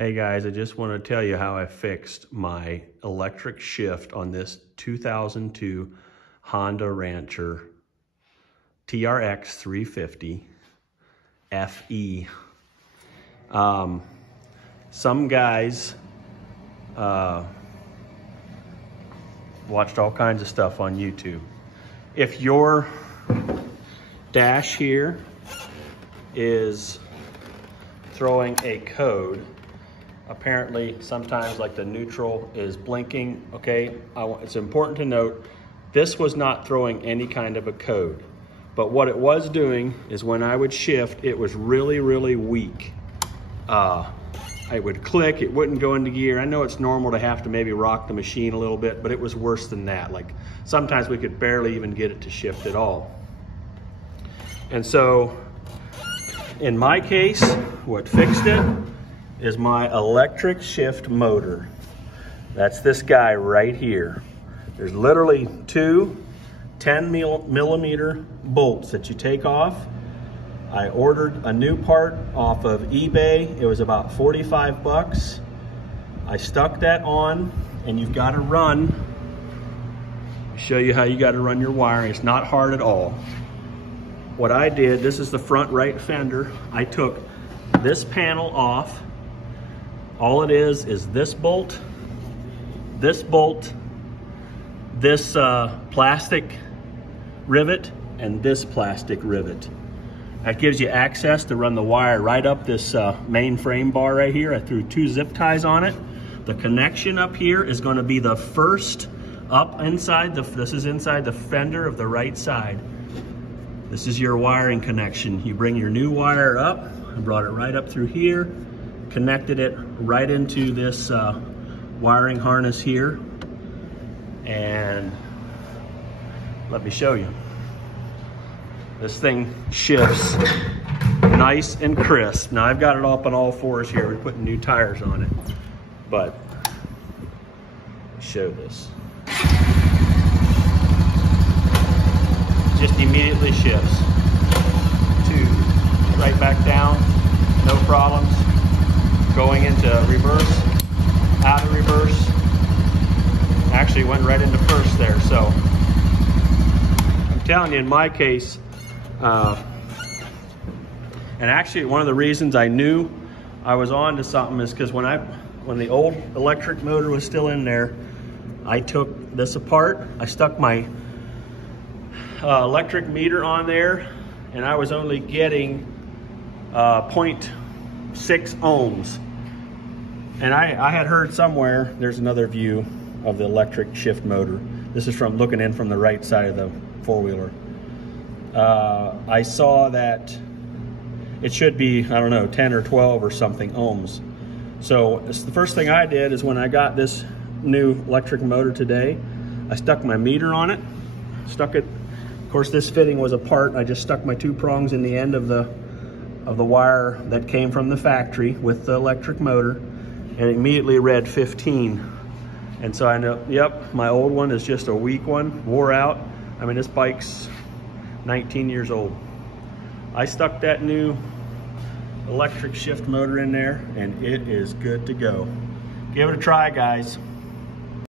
Hey guys, I just want to tell you how I fixed my electric shift on this 2002 Honda Rancher TRX350FE. Some guys watched all kinds of stuff on YouTube. If your dash here is throwing a code, apparently sometimes like the neutral is blinking, okay? It's important to note, this was not throwing any kind of a code. But what it was doing is when I would shift, it was really, really weak. It would click, it wouldn't go into gear. I know it's normal to have to maybe rock the machine a little bit, but it was worse than that. Like sometimes we could barely even get it to shift at all. And so in my case, what fixed it is my electric shift motor. That's this guy right here. There's literally two 10mm bolts that you take off. I ordered a new part off of eBay. It was about 45 bucks. I stuck that on, and you've got to run. I'll show you how you got to run your wiring. It's not hard at all. What I did, this is the front right fender. I took this panel off. All it is this bolt, this plastic rivet, and this plastic rivet. That gives you access to run the wire right up this main frame bar right here. I threw two zip ties on it. The connection up here is going to be the first up inside this is inside the fender of the right side. This is your wiring connection. You bring your new wire up. I brought it right up through here, connected it right into this wiring harness here, and let me show you. This thing shifts nice and crisp. Now I've got it up on all fours here. We're putting new tires on it, but show this. Just immediately shifts. Two, right back down, no problems. Going into reverse, out of reverse. Actually went right into first there, so I'm telling you, in my case, and actually one of the reasons I knew I was on to something is because when the old electric motor was still in there, I took this apart. I stuck my electric meter on there, and I was only getting 0.6 ohms. And I had heard somewhere, there's another view of the electric shift motor. This is from looking in from the right side of the four-wheeler. I saw that it should be, I don't know, 10 or 12 or something ohms. So the first thing I did is when I got this new electric motor today, I stuck my meter on it, stuck it. Of course, this fitting was apart. I just stuck my two prongs in the end of the wire that came from the factory with the electric motor, and it immediately read 15. And so I know, yep, my old one is just a weak one, wore out. I mean, this bike's 19 years old. I stuck that new electric shift motor in there, and it is good to go. Give it a try, guys.